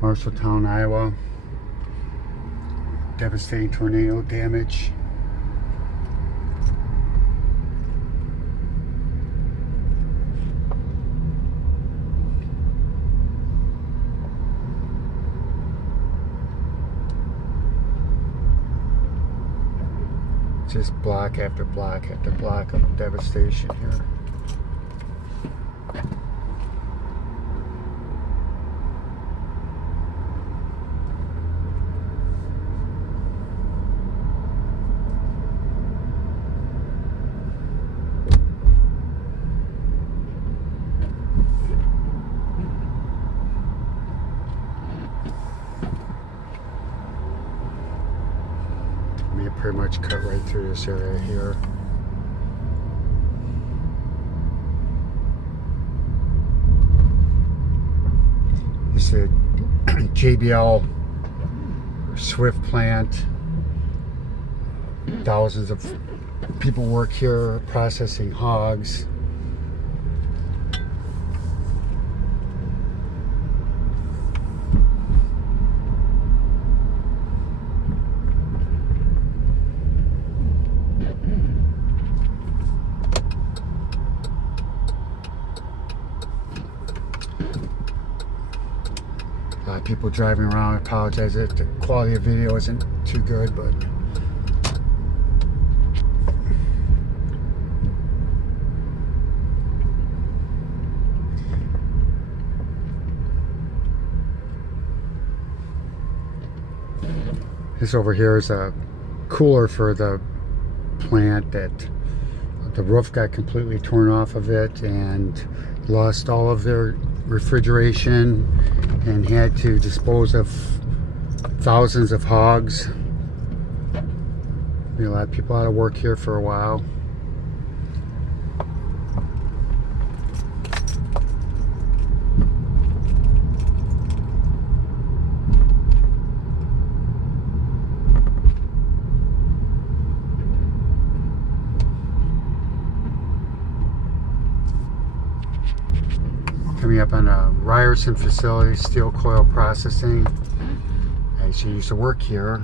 Marshalltown, Iowa. Devastating tornado damage. Just block after block after block of devastation here. Pretty much cut right through this area here. This is a JBL Swift plant. Thousands of people work here processing hogs. A lot of people driving around. I apologize that the quality of video isn't too good, but this over here is a cooler for the plant that the roof got completely torn off of it and lost all of their refrigeration and had to dispose of thousands of hogs. A lot of people out of work here for a while. Coming up on a Ryerson facility, steel coil processing. I actually used to work here.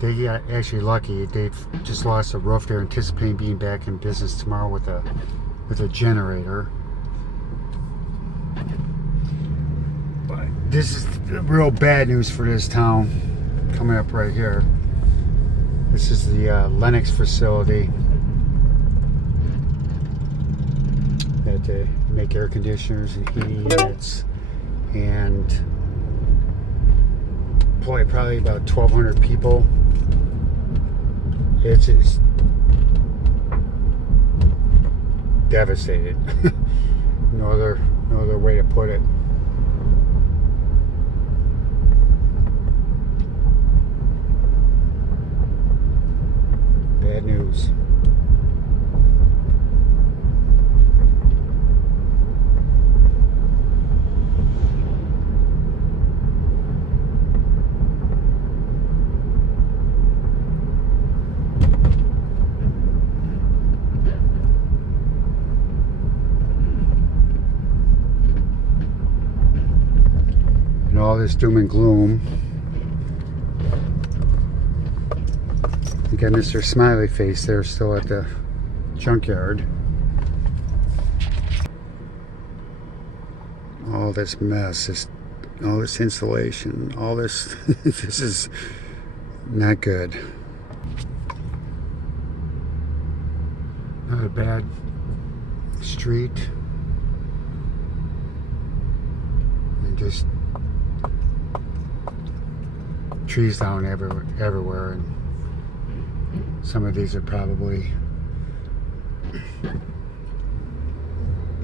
They got actually lucky. They just lost the roof. They're anticipating being back in business tomorrow with a generator. But this is real bad news for this town. Coming up right here. This is the Lennox facility. To make air conditioners and heating units, and employ probably about 1,200 people. It's just devastated. no other way to put it. Bad news. All this doom and gloom. You got Mr. Smiley Face there still at the junkyard. All this mess, all this insulation, all this, this is not good. Not a bad street. And just trees down everywhere, and some of these are probably a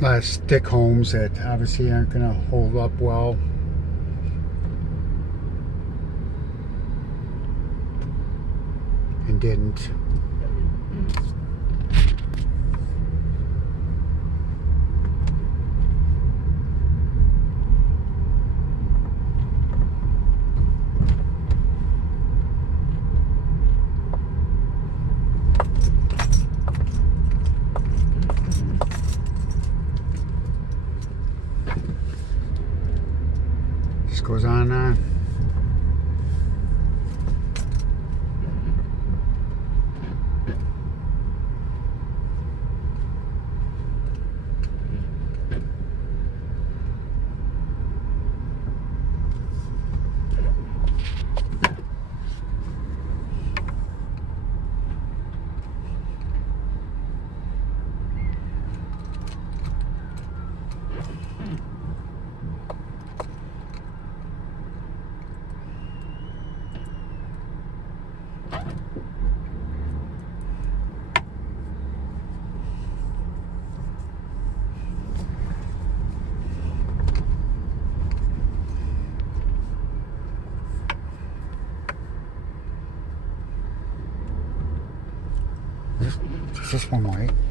lot of stick homes that obviously aren't going to hold up well. And didn't. Just goes on and on. Is this one white?